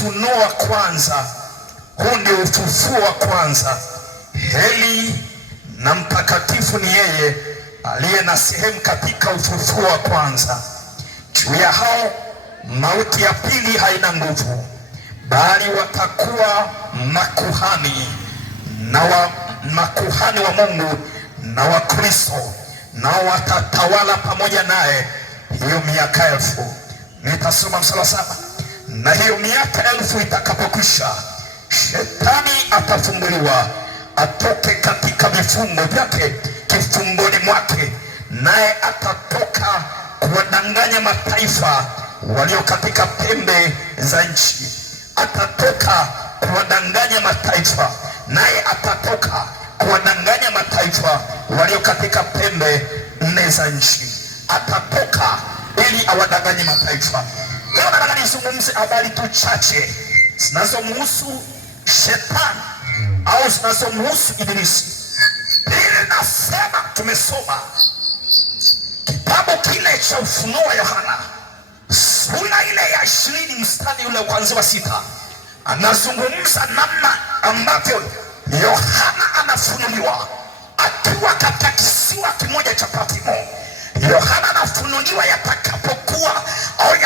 ufunuo wa kwanza. Huu ndio ufufuo wa kwanza. Heri na mtakatifu ni yeye aliye na sehemu katika ufufuo wa kwanza. Juu ya hao mauti ya pili haina nguvu, bali watakuwa makuhani wa Mungu na wa Kristo, nao watatawala pamoja naye hiyo miaka 1000. Nitasoma mstari wa 7. Na hiyo miaka 1000 itakapokwisha, Shetani atafunguliwa atoke katika vifungo vyake kifungoni mwake, naye atatoka kuwadanganya mataifa walio katika pembe za nchi. Atatoka kuwadanganya mataifa, naye atatoka kuwadanganya mataifa walio katika pembe 4 za nchi. Atatoka ili awadanganye mataifa. Leo nataka nizungumze habari tu chache zinazomhusu Shetani au zinazomhusu Ibilisi. Biblia inasema, tumesoma kitabu kile cha Ufunuo wa Yohana sura ile ya 20 mstari ule kuanzia wa 6. Anazungumza namna ambavyo Yohana anafunuliwa akiwa katika kisiwa kimoja cha Patmo. Yohana anafunuliwa yatakapokuwa au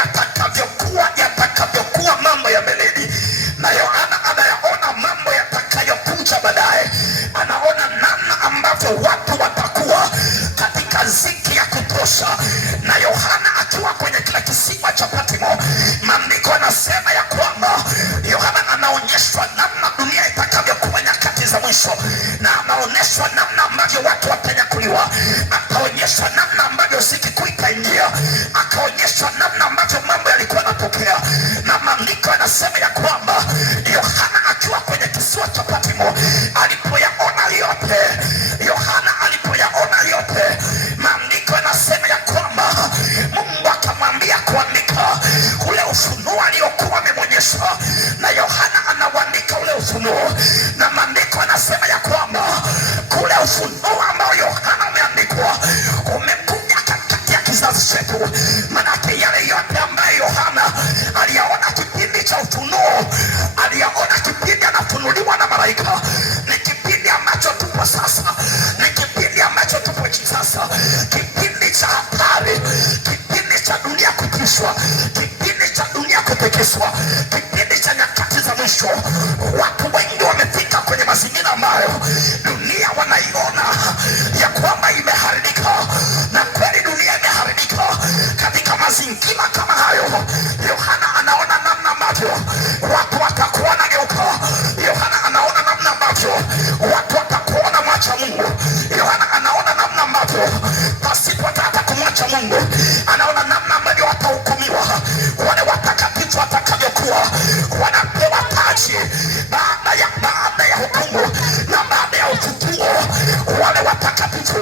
yatakavyokuwa mambo ya mbeleni, na Yohana anayaona mambo yatakayokuja baadaye. Anaona namna ambavyo watu watakuwa katika ziki ya kutosha, na Yohana akiwa kwenye kila kisiwa cha Patmo, maandiko anasema ya kwamba Yohana anaonyeshwa namna dunia itakavyokuwa nyakati za mwisho, na anaonyeshwa namna ambavyo watu watanyakuliwa, akaonyeshwa namna ambavyo ziki kuu itaingia, akaonyeshwa namna ambavyo mambo yalikuwa yanatokea. Na maandiko anasema ya kwamba Yohana akiwa kwenye kisiwa cha Patmo alipoyaona yote, maandiko anasema ya kwamba Mungu akamwambia kuandika ule ufunuo aliokuwa amemwonyesha, na Yohana anauandika ule ufunuo. Na maandiko anasema ya kwamba kule ufunuo ambao Yohana umeandikwa umekuja katikati ya kizazi chetu. Manake yale yote ambayo Yohana aliyaona kipindi cha ufunuo, aliyaona kipindi anafunuliwa na malaika, ni kipindi ambacho tupo sasa, ni kipindi ambacho tupo sasa, kipindi cha hatari, kipindi cha dunia kutishwa, kipindi cha dunia kutekeswa, kipindi cha nyakati za mwisho. Watu wengi wamefika kwenye mazingira ambayo dunia wanaiona ya kwamba imeharibika, na kweli dunia imeharibika. Katika mazingira kama hayo, Yohana anaona namna ambavyo watu watakuwa wanageuka. Yohana anaona namna ambavyo watu watakuwa wanamwacha Mungu. Yohana anaona namna ambavyo pasipo hata kumwacha Mungu, anaona namna ambavyo watahukumiwa wale watakatifu watakavyokuwa wanapewa taji baada ya hukumu na baada ya ufufuo. Wale watakatifu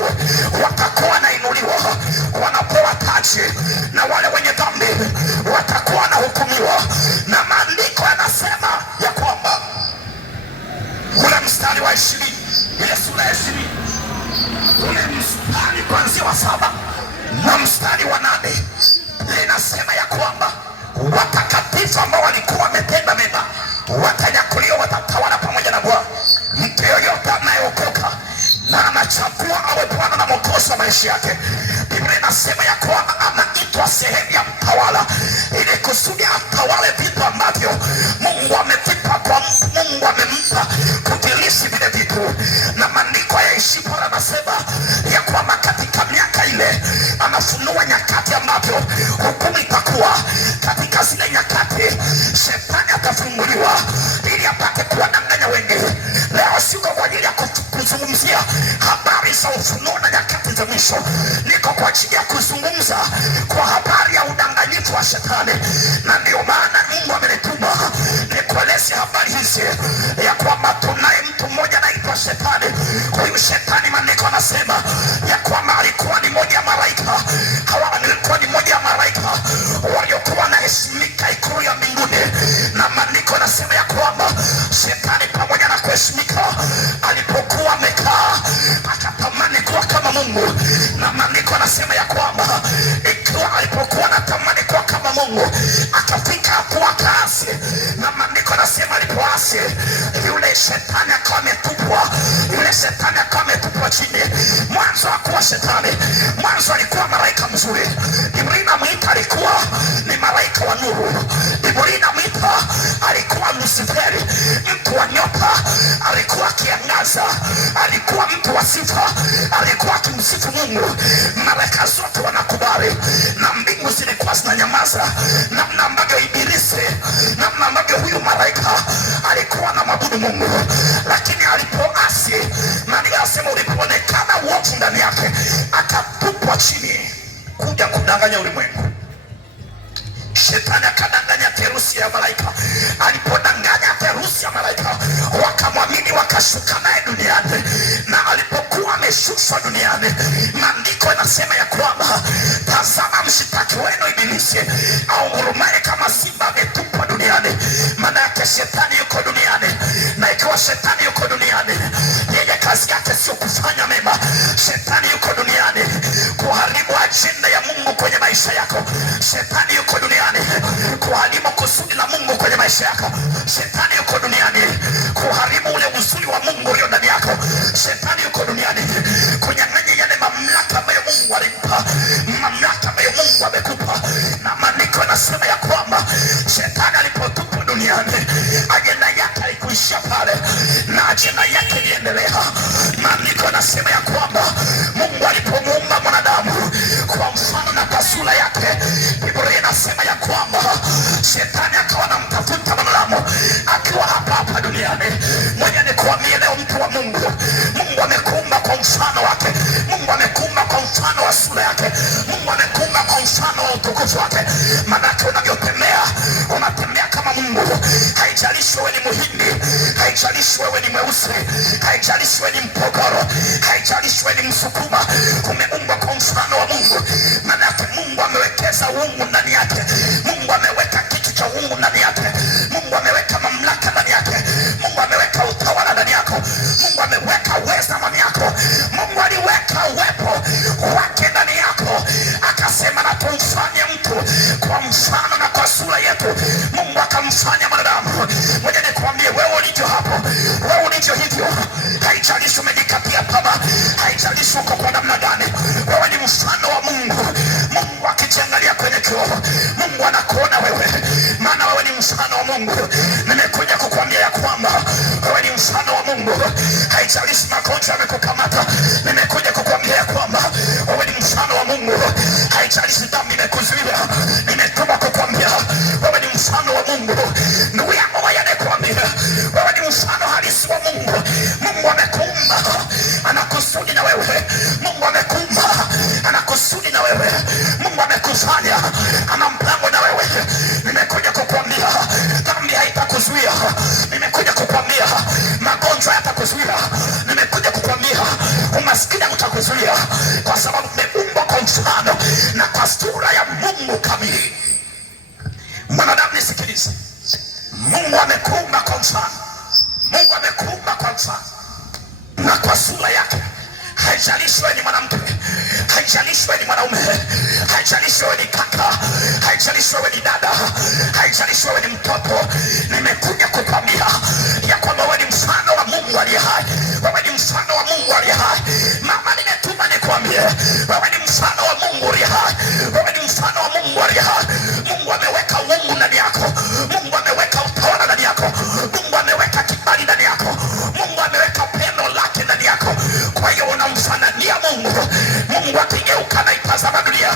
watakuwa wanainuliwa, wanapewa taji, na wale wenye dhambi watakuwa wanahukumiwa. Na maandiko yanasema ya kwamba ule mstari wa 20, ile sura ya 20, ule mstari kuanzia wa 7 na mstari wa 8, linasema ya kwamba watakatifu ambao walikuwa wametenda mema watanyakuliwa, watatawala pamoja na Bwana. Mtu yoyote anayeokoka na anachagua awe Bwana na Mwokozi wa maisha yake, Biblia inasema ya kwamba anaitwa sehemu ya mtawala, ili kusudi atawale vitu ambavyo Mungu amevipa kwa Mungu amempa kuvilisi vile vitu. Na maandiko yaishipo anasema ya kwamba katika miaka ile anafunua nyakati ambavyo hukumu itakuwa. Katika zile nyakati Shetani atafunguliwa ili apate kuwadanganya wengi. Leo siko kwa ajili ya kuzungumzia habari za ufunuo na nyakati za mwisho, niko kwa ajili ya kuzungumza kwa habari ya udanganyifu wa Shetani. Na ndio maana Mungu amenituma nikueleze habari hizi ya kwamba tunaye mtu mmoja anaitwa Shetani. Huyu Shetani, maandiko anasema ya kwamba alikuwa ni mmoja ya malaika. Alikuwa ni mmoja ya malaika waliokuwa wanaheshimika ikulu ya mbinguni. Na maandiko anasema ya kwamba Shetani pamoja na kuheshimika, alipokuwa amekaa akatamani kuwa kama Mungu. Na maandiko anasema ya kwamba ikiwa alipokuwa anatamani kuwa kama Mungu, akafika hatua kaasi, asi, yule shetani akawa ametupwa, yule shetani akawa ametupwa chini. Mwanzo hakuwa shetani, mwanzo alikuwa malaika mzuri. Biblia inamwita alikuwa ni malaika wa nuru. Biblia inamwita alikuwa Luciferi, mtu wa nyota, alikuwa akiangaza, alikuwa mtu wa sifa, alikuwa akimsifu Mungu. Malaika zote wanakubali na mbingu zilikuwa zinanyamaza, namna ambavyo Ibilisi, namna ambavyo huyu malaika alikuwa na mabudu Mungu. Lakini alipoasi, Biblia inasema ulipoonekana uovu ndani yake, akatupwa chini kuja kudanganya ulimwengu. Shetani akadanganya therusi ya malaika. Alipodanganya therusi ya malaika, wakamwamini, wakashuka naye duniani. Na alipokuwa ameshushwa duniani, maandiko yanasema ya kwamba tazama, mshitaki wenu Ibilisi aungurumaye kama simba ametupwa duniani. Maana yake shetani yuko duniani, na ikiwa shetani yuko duniani, yeye kazi yake sio kufanya mema. Shetani yuko duniani kuharibu ajenda ya Mungu kwenye maisha yako. Shetani yuko duniani kuharibu kusudi la Mungu kwenye maisha yako. Shetani yuko duniani kuharibu ule uzuri wa Mungu ulio ndani yako. Shetani yuko duniani kunyang'anya yale mamlaka ambayo Mungu alimpa, mamlaka ambayo Mungu amekupa. Na maandiko yanasema ya kwamba shetani alipotupwa duniani, ajenda yake haikuishia pale, na ajenda yake iliendelea. Maandiko yanasema ya kwamba Mungu alipomuumba mwanadamu kwa mfano na kwa sura yake, Biblia inasema ya kwamba shetani akawa anamtafuta mwanadamu akiwa hapa hapa duniani. Mwenye nikuambie leo, mtu wa Mungu, Mungu amekuumba kwa mfano wake. Mungu amekuumba kwa mfano wa sura yake. Mungu amekuumba kwa mfano wa utukufu wake. Manake unavyotembea, unatembea kama Mungu. Haijalishi wewe ni Muhindi, haijalishi wewe ni mweusi, haijalishi wewe ni Mpogoro, haijalishi wewe ni Msukuma, umeumbwa kwa mfano wa Mungu. Manake Mungu amewekeza uungu ndani yake. Mungu ameweka kitu cha uungu ndani yake. Mungu ameweka mamlaka ndani yake. Mungu ameweka utawala ndani yako. Mungu ameweka uweza ndani yako. Mungu aliweka uwepo wake ndani yako, akasema na tumfanye mtu kwa mfano na kwa sura yetu. Mungu akamfanya mwanadamu. Mwenye nikwambie, wewe ulivyo hapo, wewe ulivyo hivyo, haijalishi umejikatia paba, haijalishi uko kwa namna gani, wewe ni mfano wa Mungu. Mungu akijiangalia kwenye kioo, Mungu anakuona wewe, maana wewe ni mfano wa Mungu. Nimekuja kukuambia ya kwamba wewe ni mfano wa Mungu. Haijalishi magonjwa yamekukamata, nimekuja kukuambia ya kwamba wewe ni mfano wa Mungu. Haijalishi dhambi imekuzuia, nimetuma kukuambia wewe ni mfano wa Mungu. Ndugu yangu, nikwambia wewe ni mfano halisi wa Mungu. Mungu amekuumba, anakusudi na wewe. Mungu amekuumba, anakusudi na wewe. Mungu amekufanya, ana mpango na wewe. Nimekuja kukuambia dhambi haitakuzuia. Nimekuja kukuambia magonjwa hayatakuzuia. Nimekuja kukuambia umaskini hautakuzuia, kwa sababu umeumbwa kwa mfano na kwa sura ya Mungu kamili. Mwanadamu, nisikilize. Mungu amekuumba kwa mfano. Mungu amekuumba kwa mfano na kwa sura yake. Haijalishi wewe ni mwanamke, haijalishi wewe ni mwanaume, haijalishi wewe ni kaka, haijalishi wewe ni dada, haijalishi wewe ni mtoto. Nimekuja kukwambia ya kwamba wewe ni mfano wa Mungu aliye hai. Wewe ni mfano wa Mungu aliye hai. Mama, nimetuma nikwambie wewe ni mfano wa Mungu aliye hai. Wewe ni mfano wa Mungu aliye hai. Mungu ameweka uungu ndani yako. Mungu ameweka utawala ndani yako. Mungu ameweka kibali ndani yako. Mungu ameweka pendo lake ndani yako. Kwa hiyo unamfanania Mungu. Mungu akigeuka na itazama dunia,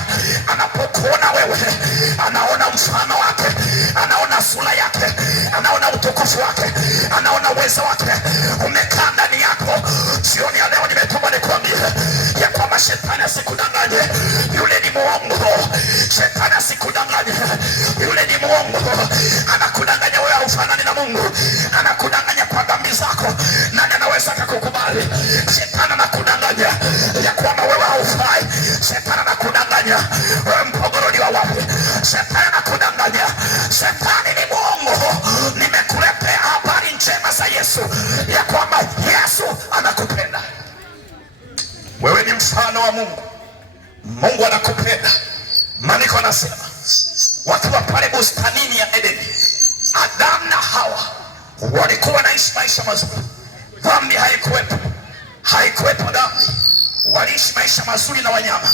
anapokuona wewe, anaona mfano wake, anaona sura yake, anaona utukufu wake, anaona uwezo wake umekaa ndani yako. Jioni ya leo nimetuma nikwambie ya kwamba shetani asikudanganye, yule ni muongo. Shetani asikudanganye, yule ni muongo. Anakudanganya wewe haufanani na Mungu, anakudanganya kwa dhambi zako. Nani anaweza kukubali? Shetani anakudanganya ya kwamba wewe haufai. Shetani anakudanganya wewe Mpogoro ni wa wapi. Shetani anakudanganya. Shetani ni muongo. Nimekuletea habari njema za Yesu, ya kwamba Yesu anakupenda. Wewe ni mfano wa Mungu. Mungu anakupenda. Maandiko yanasema wakiwa pale bustanini ya Edeni, Adamu na Hawa walikuwa wanaishi maisha mazuri, dhambi haikuwepo, haikuwepo dhambi. Waliishi maisha mazuri na wanyama,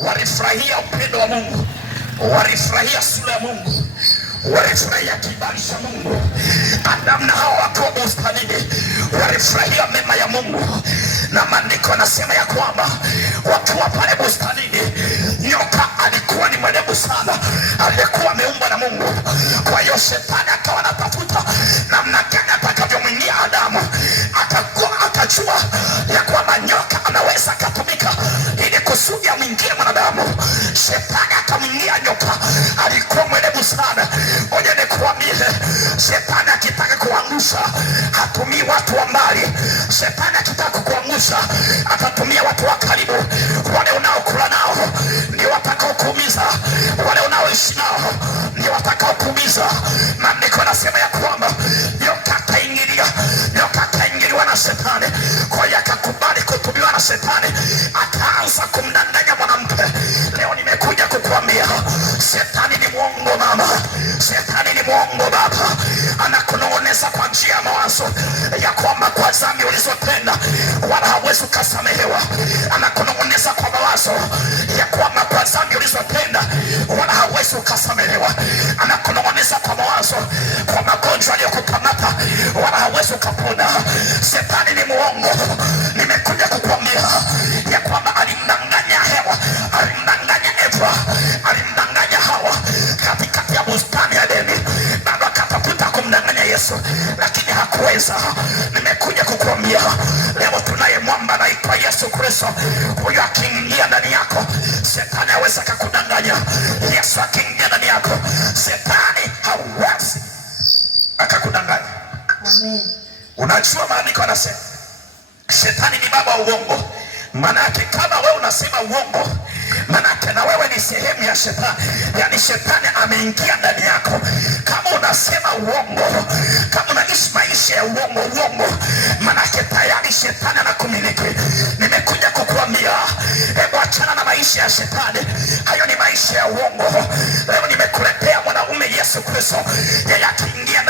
walifurahia upendo wa Mungu, walifurahia sura ya Mungu, walifurahia kibali cha Mungu. Adamu na Hawa wakiwa bustanini walifurahia mema ya Mungu, na maandiko yanasema ya kwamba wakiwa pale bustanini, nyoka alikuwa ni mwerevu sana, aliyekuwa ameumbwa na Mungu. Kwa hiyo shetani akawa anatafuta namna gani atakavyomwingia Adamu. Akajua ya kwamba nyoka anaweza akatumika ili kusudi amwingie mwanadamu. Shetani akamwingia nyoka, alikuwa mwerevu sana. Ngoja nikuambie, shetani akitaka kuangusha hatumii watu wa mbali. Shetani akitaka kuangusha atatumia watu wa karibu. Wale unaokula nao ndio watakao kuumiza, wale unaoishi nao ndio watakao kuumiza. Maandiko yanasema ya kwamba nyoka akaingiliwa na shetani, kwa hiyo akakubali kutumiwa na shetani, akaanza kumdanganya mwanamke. Leo nimekuja kukuambia, shetani ni mwongo mama, shetani ni mwongo baba. Anakunong'oneza kwa njia ya mawazo ya kwamba kwa dhambi ulizotenda wala hauwezi ukasamehewa. Anakunong'oneza kwa mawazo ya kwamba kwa dhambi ulizotenda wala hauwezi ukasamehewa. Anakunong'oneza kwa mawazo kwa magonjwa aliyokukamata wala hauwezi ukapona. Shetani ni mwongo. Nimekuja kukuambia ya kwamba alimdanganya Hewa, alimdanganya Eva, alimdanganya Hawa katikati ya bustani ya Edeni. Baba akatafuta kumdanganya Yesu, lakini hakuweza. Nimekuja kukuambia leo tunaye mwamba anaitwa Yesu Kristo. Huyo akiingia ndani yako, shetani hawezi akakudanganya. Yesu akiingia ndani yako, shetani hawezi akakudanganya. Amen. Unajua maandiko yanasema shetani ni baba wa uongo. Manake kama wewe unasema uongo, manake na wewe ni sehemu ya shetani. Yani shetani ameingia ndani yako. Kama unasema uongo, kama unaishi maisha ya uongo, manake tayari shetani anakumiliki. Nimekuja kukuambia, hebu achana na maisha ya shetani. Hayo ni maisha ya uongo. Leo nimekuletea mwanaume Yesu Kristo. Yeye akiingia